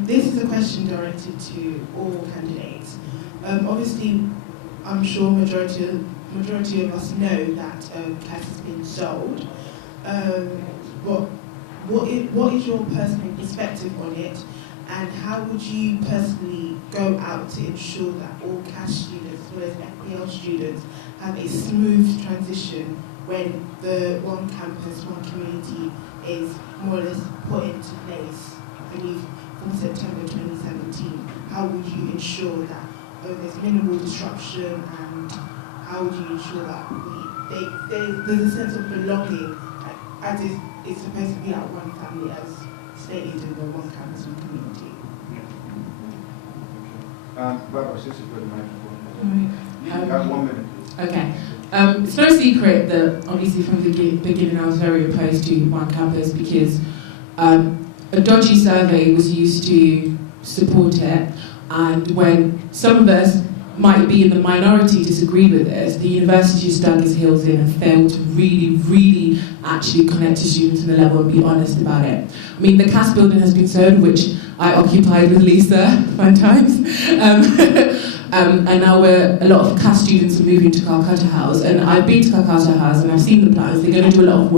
This is a question directed to all candidates. Obviously, I'm sure majority of us know that CAS has been sold. But what is your personal perspective on it, and how would you personally go out to ensure that all CAS students, as well as FPL students, have a smooth transition when the one campus, one community is more or less put into place, I believe, from September 2017? How would you ensure that there's minimal disruption, and how would you ensure that there's a sense of belonging, as it's supposed to be like one family, as stated in the one campus, one community? Barbara, this is for the microphone. You have 1 minute, please. Okay. It's no secret that obviously from the beginning I was very opposed to one campus because a dodgy survey was used to support it, and when some of us might be in the minority disagree with this, the university just dug its heels in and failed to really actually connect to students on the level and be honest about it. I mean, the CAS building has been sold, which I occupied with Lisa 5 times. And now a lot of CAS students are moving to Calcutta House, and I've been to Calcutta House and I've seen the plans. They're going to do a lot of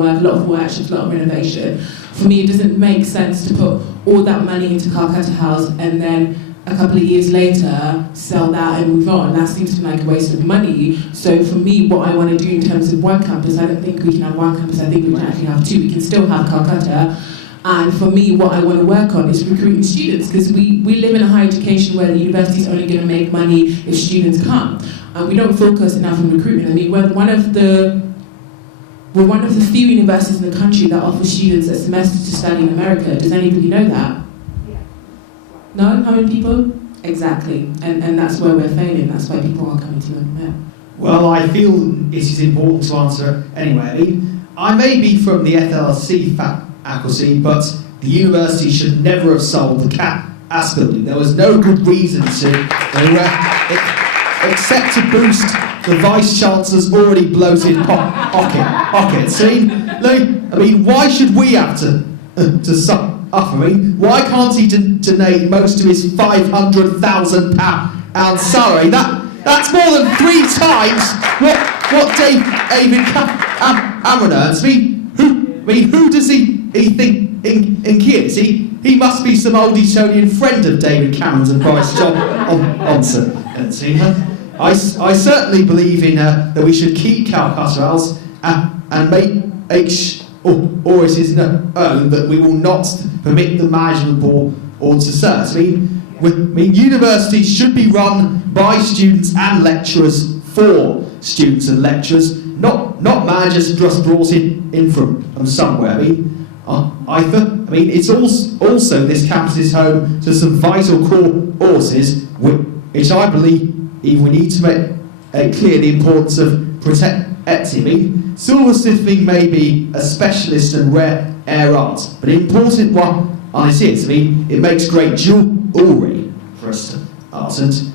workshops, a lot of renovation. For me, it doesn't make sense to put all that money into Calcutta House and then a couple of years later sell that and move on. That seems to be like a waste of money. So for me, what I want to do in terms of one campus, I don't think we can have one campus, I think we can actually have 2. We can still have Calcutta. And for me, what I want to work on is recruiting students, because we live in a higher education where the university is only going to make money if students come. And we don't focus enough on recruitment. I mean, we're one of the few universities in the country that offer students a semester to study in America. Does anybody know that? Yeah. No? How many people? Exactly. And that's where we're failing. That's why people aren't coming to London. Well, I feel it is important to answer anyway. I mean, I may be from the FLC faculty, but the university should never have sold the CAS building. There was no good reason to, except to boost the Vice-Chancellor's already bloated pockets. I mean, why should we have to suffer? I mean, why can't he donate most of his £500,000 salary? That's more than 3 times what David Cameron earns. Who does he think he is? He must be some old Etonian friend of David Cameron's and Boris Johnson. I certainly believe in that we should keep Calcutta House and make or it is known that we will not permit the management board to serve. I mean, universities should be run by students and lecturers for students and lecturers, not managers just brought in from somewhere. I mean, it's also this campus is home to some vital courses, which I believe we need to make clear the importance of protecting. I mean, silversmithing may be a specialist and rare art, but an important one it is. I mean, it makes great jewellery for us to art, and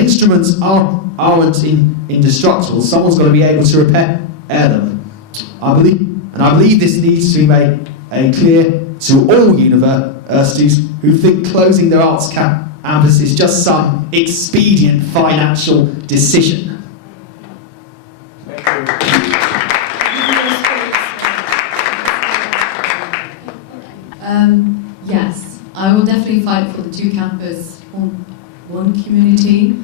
instruments aren't indestructible. Someone's got to be able to repair them. I believe this needs to be made clear to all universities who think closing their arts campus is just some expedient financial decision. Yes, I will definitely fight for the 2 campus, one community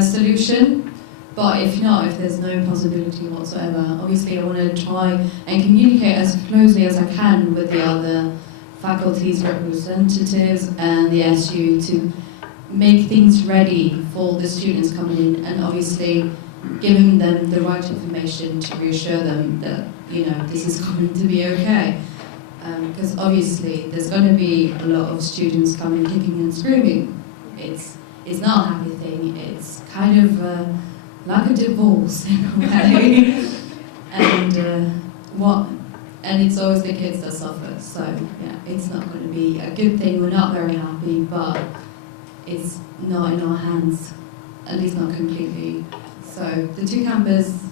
solution. But if there's no possibility whatsoever, obviously I want to try and communicate as closely as I can with the other faculties representatives and the SU to make things ready for the students coming in, and obviously giving them the right information to reassure them that this is going to be okay. Because obviously there's going to be a lot of students coming kicking and screaming. It's not a happy thing. It's kind of like a divorce in a way, and it's always the kids that suffer. So yeah, it's not going to be a good thing. We're not very happy, but it's not in our hands, at least not completely. So the 2 campus,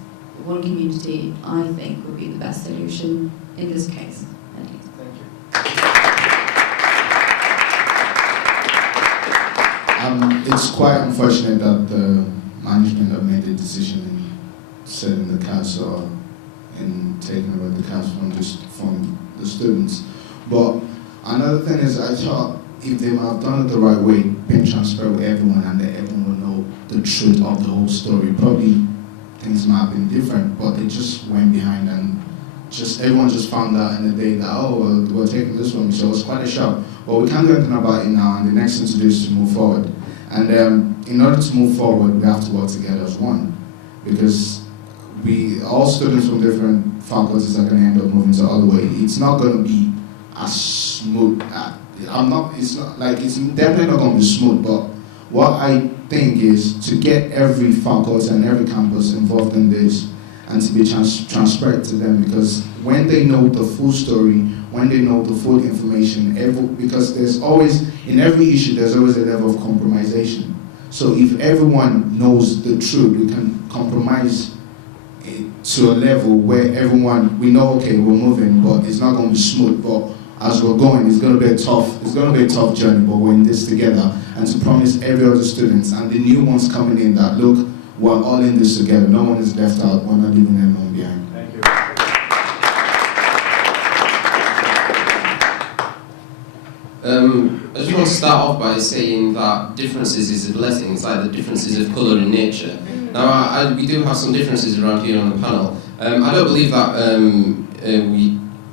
one community, I think would be the best solution in this case. Thank you. it's quite unfortunate that the management have made the decision in selling the cars or in taking away the cars from the students. But another thing is, I thought if they would have done it the right way, been transparent with everyone, and that everyone would know the truth of the whole story, probably things might have been different. But they just went behind and everyone just found out in the day that, oh, well, we're taking this one, so it was quite a shock. But we can't do anything about it now, and the next thing to do is to move forward. And in order to move forward, we have to work together as one, because all students from different faculties are going to end up moving to Holloway. It's not going to be as smooth. It's definitely not going to be smooth, but what I think is to get every faculty and every campus involved in this and to be transparent to them, because when they know the full story, when they know the full information, because there's always, in every issue, there's always a level of compromisation. So if everyone knows the truth, we can compromise to a level where we know, okay, we're moving, but it's not going to be smooth, but as we're going, it's going to be a tough journey, but we're in this together. And to promise every other students and the new ones coming in that, look, we're all in this together. No one is left out. We're not leaving anyone behind. Thank you. I just want to start off by saying that differences is a blessing. It's like the differences of colour in nature. Now, we do have some differences around here on the panel. I don't believe that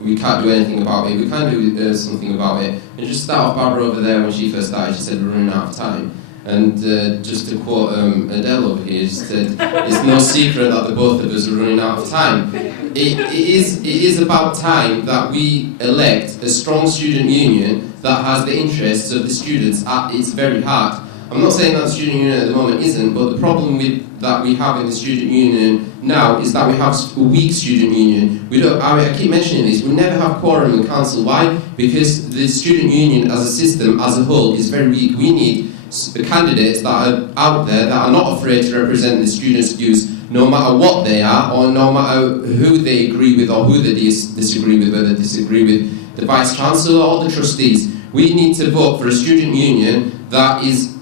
we can't do anything about it. We can do something about it. And just start off, Barbara over there, when she first started, she said we're running out of time. And just to quote Adele over here, she said, it's no secret that the both of us are running out of time. It is about time that we elect a strong student union that has the interests of the students at its very heart. I'm not saying that the student union at the moment isn't, but the problem that we have in the student union now is that we have a weak student union. I keep mentioning this, we never have quorum in council. Why? Because the student union as a system, as a whole, is very weak. We need the candidates that are out there that are not afraid to represent the students' views, no matter what they are, or no matter who they agree with or who they disagree with, whether they disagree with the Vice-Chancellor or the trustees. We need to vote for a student union that is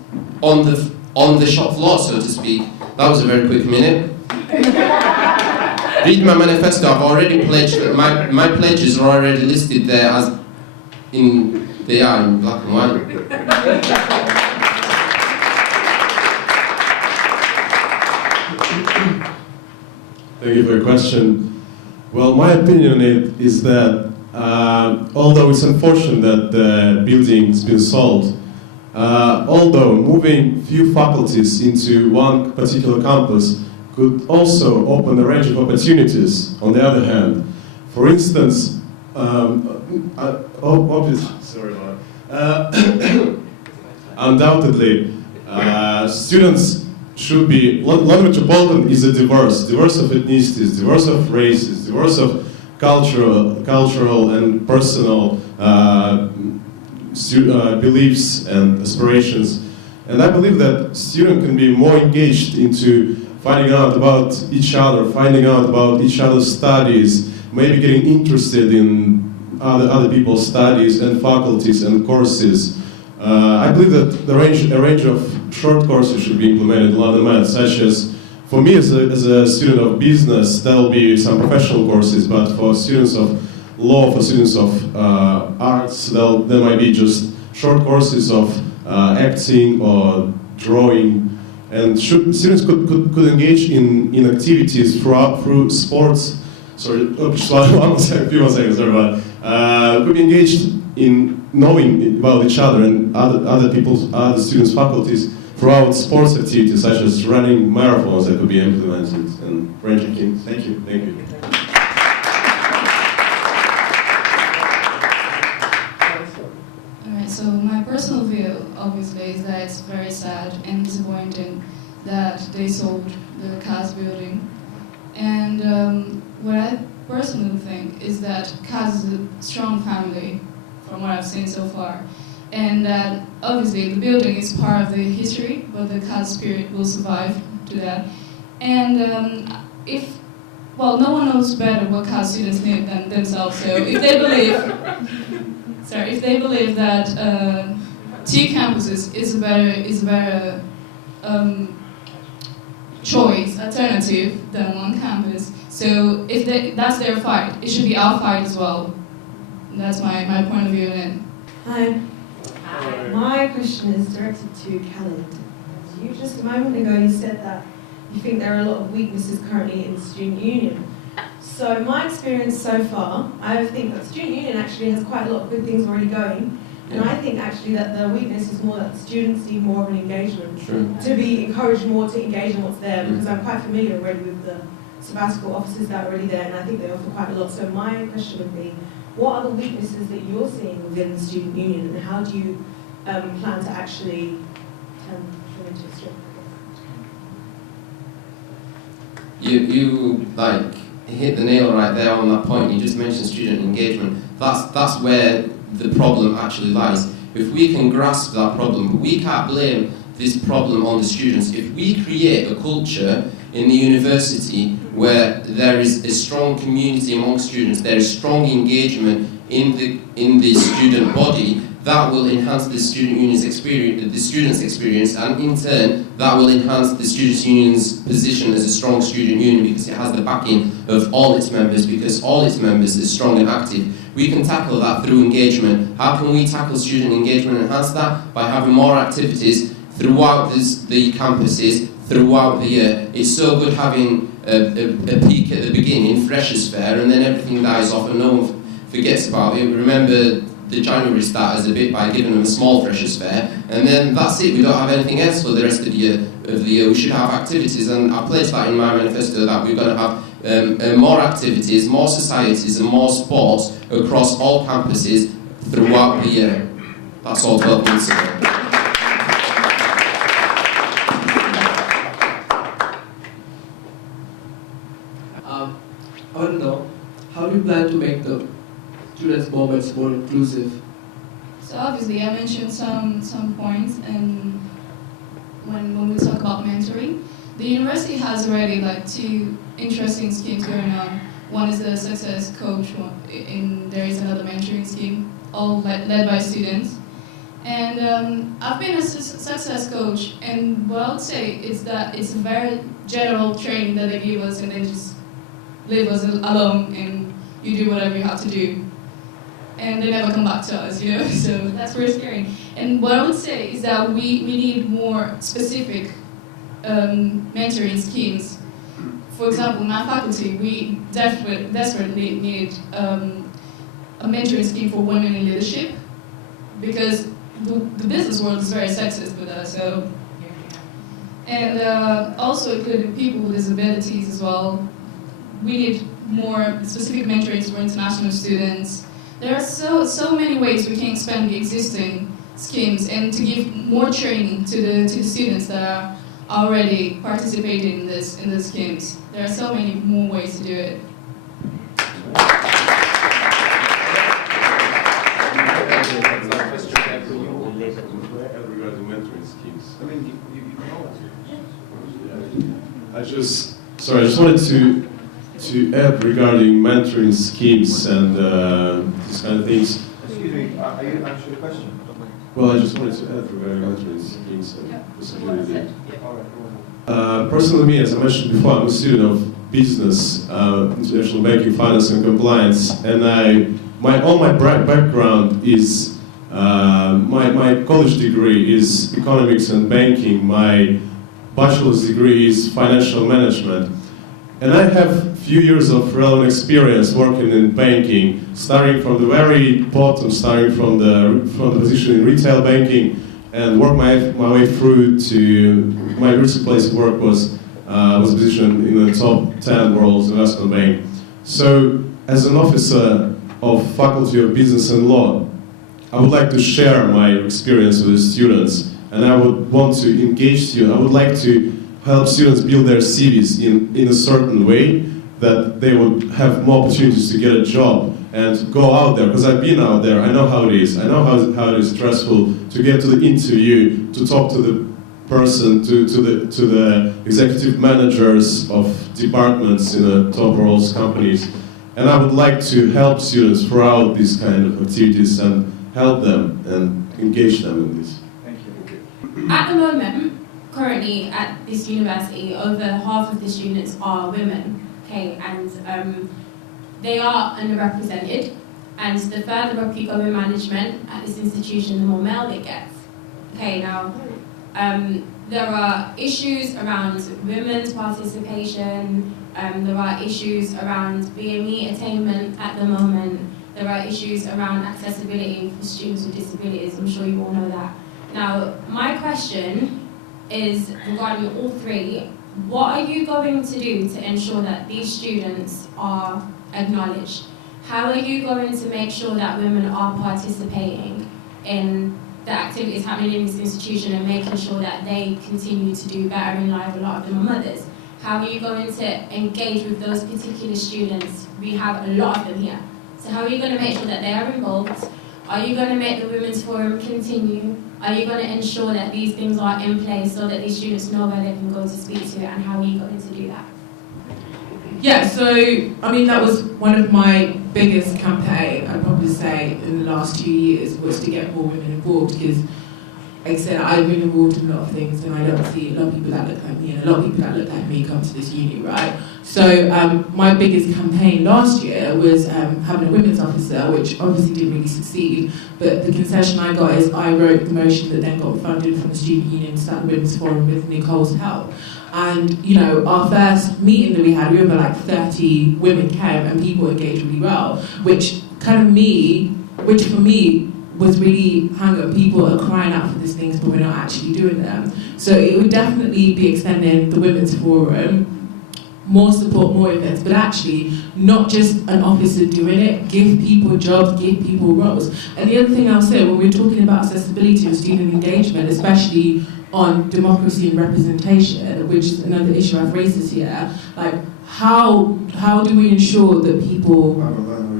on the shop floor, so to speak. That was a very quick minute. Read my manifesto. I've already pledged. My pledges are already listed there they are in black and white. Thank you for your question. Well, my opinion on it is that although it's unfortunate that the building has been sold, although moving few faculties into one particular campus could also open a range of opportunities, on the other hand. For instance, undoubtedly, students should be, London Metropolitan is a diverse of ethnicities, diverse of races, diverse of cultural and personal beliefs and aspirations. And I believe that students can be more engaged into finding out about each other, finding out about each other's studies, maybe getting interested in other people's studies and faculties and courses. I believe that a range of short courses should be implemented in London Met, such as, for me as a student of business, that'll be some professional courses, but for students of law, for students of arts, there might be just short courses of acting or drawing, and students could engage in activities through sports. Sorry, one second, sorry, but could be engaged in knowing about each other and other students' faculties throughout sports activities such as running marathons that could be implemented and ranking. Thank you. Alright, so my personal view, obviously, is that it's very sad and disappointing that they sold the CAS building. And what I personally think is that CAS is a strong family, from what I've seen so far. And that obviously the building is part of the history, but the CAS spirit will survive to that. And no one knows better what CAS students need than themselves. So if they believe, that two campuses is a better choice, alternative than one campus. So if that's their fight, it should be our fight as well. That's my point of view on it. Hi. My question is directed to Khaled. You just a moment ago you said that you think there are a lot of weaknesses currently in the student union. So my experience so far, I think that the student union actually has quite a lot of good things already going. And I think actually that the weakness is more that the students need more of an engagement. True. To be encouraged more to engage in what's there, because I'm quite familiar already with the sabbatical offices that are already there, and I think they offer quite a lot. So my question would be, what are the weaknesses that you're seeing within the student union, and how do you plan to actually turn them into a strength? You like hit the nail right there on that point. You just mentioned student engagement. That's where the problem actually lies. If we can grasp that problem, but we can't blame this problem on the students. If we create a culture in the university where there is a strong community among students, there is strong engagement in the student body, that will enhance the student union's experience, the students' experience, and in turn, that will enhance the students' union's position as a strong student union because it has the backing of all its members, because all its members are strong and active. We can tackle that through engagement. How can we tackle student engagement and enhance that? By having more activities throughout the campuses, throughout the year. It's so good having a peak at the beginning, Freshers' Fair, and then everything dies off and no one forgets about it. Remember the January starters a bit by giving them a small Freshers' Fair, and then that's it. We don't have anything else for the rest of the year. We should have activities, and I placed that in my manifesto that we're going to have more activities, more societies, and more sports across all campuses throughout the year. That's all 12 months ago. I want to know, how do you plan to make the students' moments more inclusive? So obviously, I mentioned some points, and when we talk about mentoring, the university has already like two interesting schemes going on. One is the success coach, there is another mentoring scheme, all led by students. And I've been a success coach, and what I would say is that it's a very general training that they give us, and then just leave us alone, and you do whatever you have to do. And they never come back to us, you know, so that's very scary. And what I would say is that we need more specific mentoring schemes. For example, in my faculty, we desperately need a mentoring scheme for women in leadership, because the business world is very sexist with us. So, and also including people with disabilities as well. We need more specific mentoring for international students. There are so many ways we can expand the existing schemes and to give more training to the students that are already participating in the schemes. There are so many more ways to do it. Regarding mentoring schemes. I just wanted to add regarding mentoring schemes and these kind of things. Excuse me, are you answering the question? Well, I just wanted to add regarding mentoring schemes and possibility. Personally, me, as I mentioned before, I'm a student of business, international banking, finance, and compliance, and all my background is my college degree is economics and banking. My bachelor's degree is financial management. And I have a few years of relevant experience working in banking, starting from the very bottom, starting from the position in retail banking, and work my way through to my recent place of work was a position in the top 10 world's investment bank. So, as an officer of Faculty of Business and Law, I would like to share my experience with the students, and I would want to engage students. I would like to help students build their CVs in a certain way that they would have more opportunities to get a job and go out there, because I've been out there, I know how it is. I know how it is stressful to get to the interview, to talk to the person, to the executive managers of departments in the top world's companies. And I would like to help students throughout these kind of activities and help them and engage them in this. Thank you. At the moment, currently at this university, over half of the students are women, okay, and they are underrepresented, and the further up you go in management at this institution, the more male it gets. Okay, now, there are issues around women's participation, there are issues around BME attainment at the moment, there are issues around accessibility for students with disabilities, I'm sure you all know that. Now, my question is regarding all three. What are you going to do to ensure that these students are acknowledged? How are you going to make sure that women are participating in the activities happening in this institution and making sure that they continue to do better in life? A lot of them are mothers. How are you going to engage with those particular students? We have a lot of them here. So how are you going to make sure that they are involved? Are you going to make the Women's Forum continue? Are you going to ensure that these things are in place so that these students know where they can go to speak to it, and how are you going to do that? Yeah, so, I mean, that was one of my biggest campaign, I'd probably say, in the last 2 years, was to get more women involved, because, like I said, I've been involved in a lot of things, and I don't see a lot of people that look like me, and a lot of people that look like me come to this uni, right? So, my biggest campaign last year was having a women's officer, which obviously didn't really succeed, but the concession I got is I wrote the motion that then got funded from the student union to start the Women's Forum with Nicole's help. And, you know, our first meeting that we had, we were like 30 women came and people engaged really well, which for me was really hung up. People are crying out for these things, but we're not actually doing them. So it would definitely be extending the Women's Forum, more support, more events, but actually not just an officer doing it, give people jobs, give people roles. And the other thing I'll say, when we're talking about accessibility and student engagement, especially on democracy and representation, which is another issue I've raised this year, like how do we ensure that people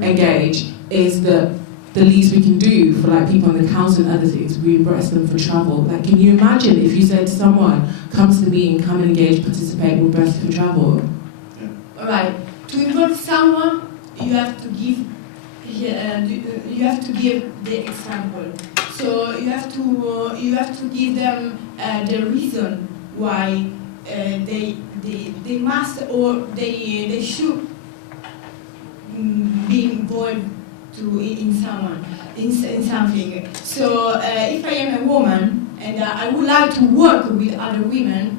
engage is the least we can do for like people on the council and other things, reimburse them for travel. Like, can you imagine if you said to someone, come to the meeting, come and engage, participate, reimburse for travel? Yeah. All right. To involve someone, you have to give the example. So you have to give them the reason why they must or they should be involved in something. So if I am a woman and I would like to work with other women,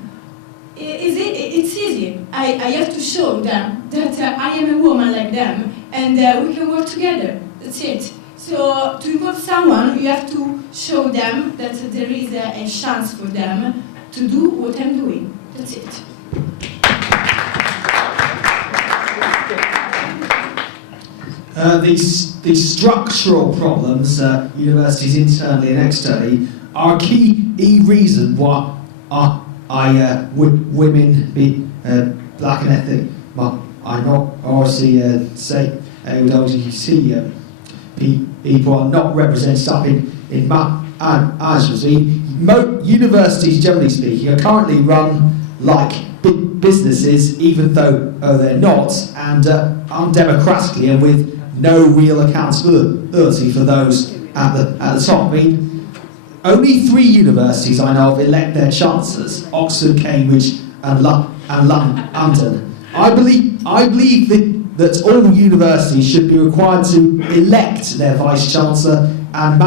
it's easy. I have to show them that I am a woman like them, and we can work together. That's it. So to involve someone, you have to show them that there is a chance for them to do what I'm doing. That's it. These structural problems, universities internally and externally, are a key reason why women, be black and ethnic, minority, say LGBT people are not represented up in management. Universities, generally speaking, are currently run like big businesses, even though they're not, and undemocratically and with no real accountability for those at the top. I mean, only 3 universities I know of elect their chancellors: Oxford, Cambridge, and London. I believe that all universities should be required to elect their vice-chancellor, and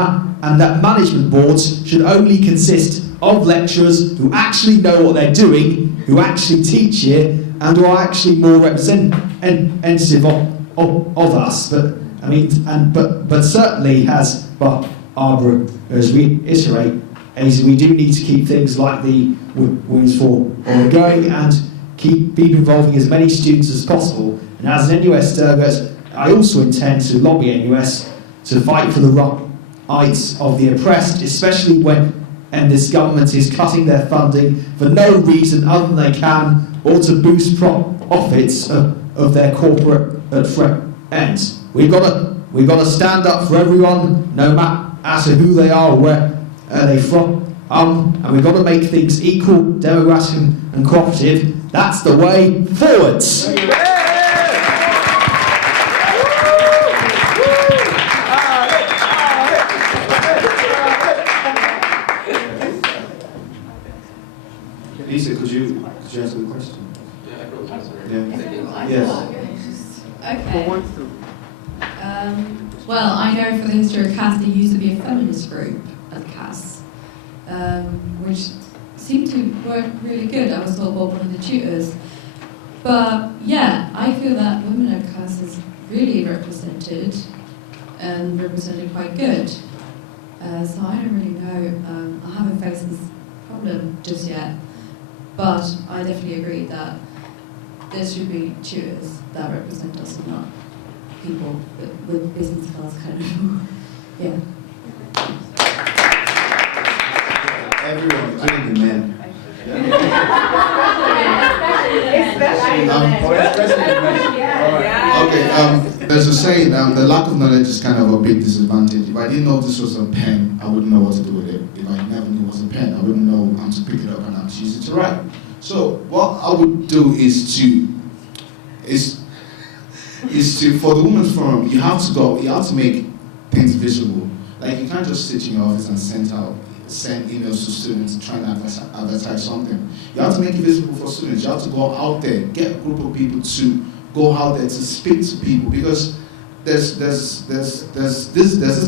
that management boards should only consist of lecturers who actually know what they're doing, who actually teach here, and who are actually more representative of us. But I mean, but certainly, as Barbara has reiterated, we do need to keep things like the Women's Forum going and keep involving as many students as possible. And as an NUS delegate, I also intend to lobby NUS to fight for the rights of the oppressed, especially when this government is cutting their funding for no reason other than they can, or to boost profits of their corporate friends. We've got to stand up for everyone, no matter who they are or where they're from, and we've got to make things equal, democratic, and cooperative. That's the way forwards. you answer the question? Yeah, I probably answered it. Yeah. Yes. Okay. Well, I know for the history of CAS, there used to be a feminist group at CAS, which seemed to work really good. I was told by one of the tutors. But yeah, I feel that women at CAS is really represented and represented quite good. So I don't really know. I haven't faced this problem just yet. But I definitely agree that there should be tutors that represent us and not people with business class kind of. Yeah. Everyone, including the men. Okay, there's a saying, the lack of knowledge is kind of a big disadvantage. If I didn't know this was a pen, I wouldn't know what to do with it. If I never knew it was a pen, I wouldn't know how to pick it up and how to use it to write. So what I would do is to for the Women's Forum, you have to make things visible. Like you can't just sit in your office and send emails to students trying to advertise something. You have to make it visible for students. You have to go out there, get a group of people to go out there to speak to people, because there's this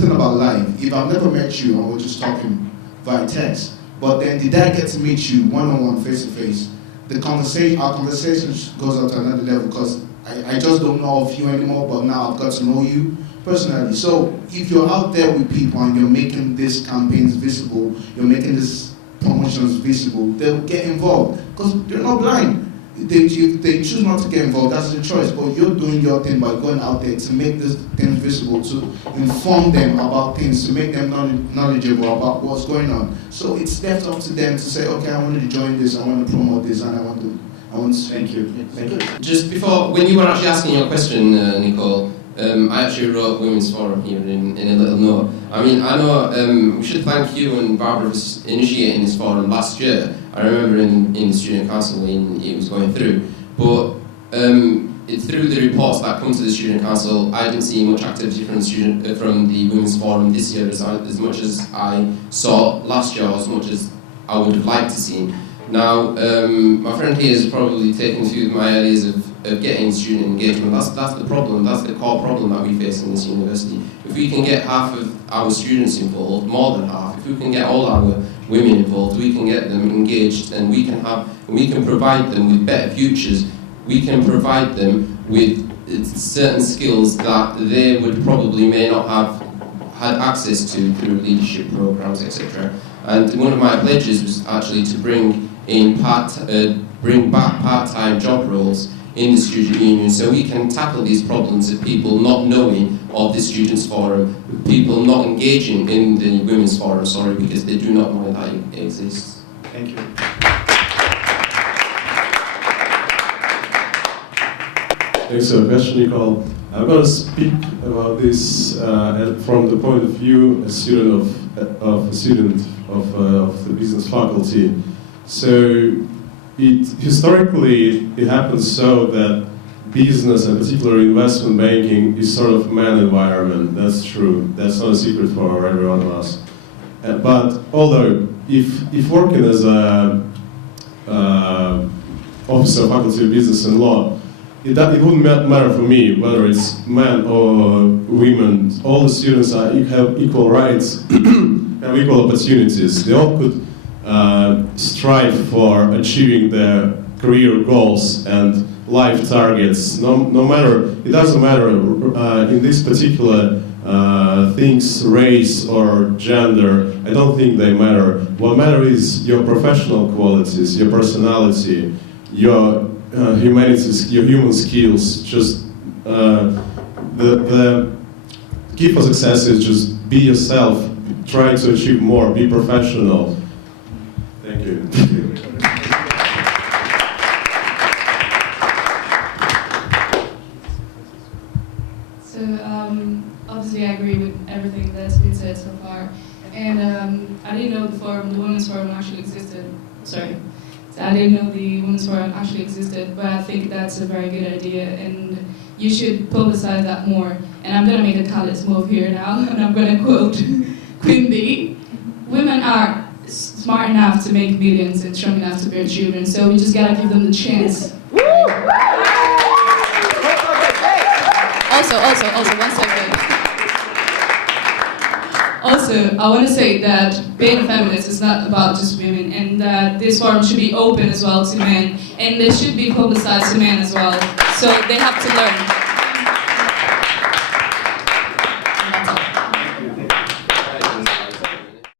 thing about life. If I've never met you and we're just talking via text, but then the day I get to meet you one-on-one, face-to-face, our conversation goes up to another level, because I just don't know of you anymore, but now I've got to know you personally. So if you're out there with people and you're making these campaigns visible, you're making these promotions visible, they'll get involved, because they're not blind. They choose not to get involved, that's their choice, but you're doing your thing by going out there to make these things visible, to inform them about things, to make them knowledgeable about what's going on. So it's left up to them to say, okay, I want to join this, I want to promote this, and I want to. Thank you. Just before, when you were actually asking your question, Nicole, I actually wrote Women's Forum here in a little note. I mean, I know we should thank you and Barbara for initiating this forum last year. I remember in the student council when it was going through. But through the reports that come to the student council, I didn't see much activity from the Women's Forum this year as much as I saw last year, as much as I would have liked to see. Now, my friend here is probably taking a few of my ideas of getting student engagement. That's the problem, that's the core problem that we face in this university. If we can get half of our students involved, more than half, if we can get all our women involved, we can get them engaged, and we can provide them with better futures. We can provide them with certain skills that they would probably may not have had access to through leadership programs, etc. And one of my pledges was actually to bring back part-time job roles in the student union, so we can tackle these problems of people not knowing of the Students' Forum, people not engaging in the Women's Forum, because they do not know that it exists. Thank you. Thanks for the question, Nicole. I'm going to speak about this from the point of view a student of the business faculty. So historically, it happens so that business, and particularly investment banking, is sort of a man environment. That's true. That's not a secret for every one of us. But although, if working as a officer of faculty of business and law, it wouldn't matter for me whether it's men or women. All the students have equal rights, have equal opportunities. They all could strive for achieving their career goals and life targets. No matter, it doesn't matter in this particular things, race or gender. I don't think they matter. What matters is your professional qualities, your personality, your humanities, your human skills. Just the key for success is just be yourself, try to achieve more, be professional. Thank you. So obviously I agree with everything that's been said so far. And I didn't know the Women's Forum actually existed. Sorry. I didn't know the Women's Forum actually existed, but I think that's a very good idea, and you should publicize that more. And I'm going to make a college move here now, and I'm going to quote Queen Bee. Women are smart enough to make millions and strong enough to bear children. So we just gotta give them the chance. Also, 1 second. Also, I want to say that being a feminist is not about just women, and that this forum should be open as well to men, and they should be publicized to men as well, so they have to learn.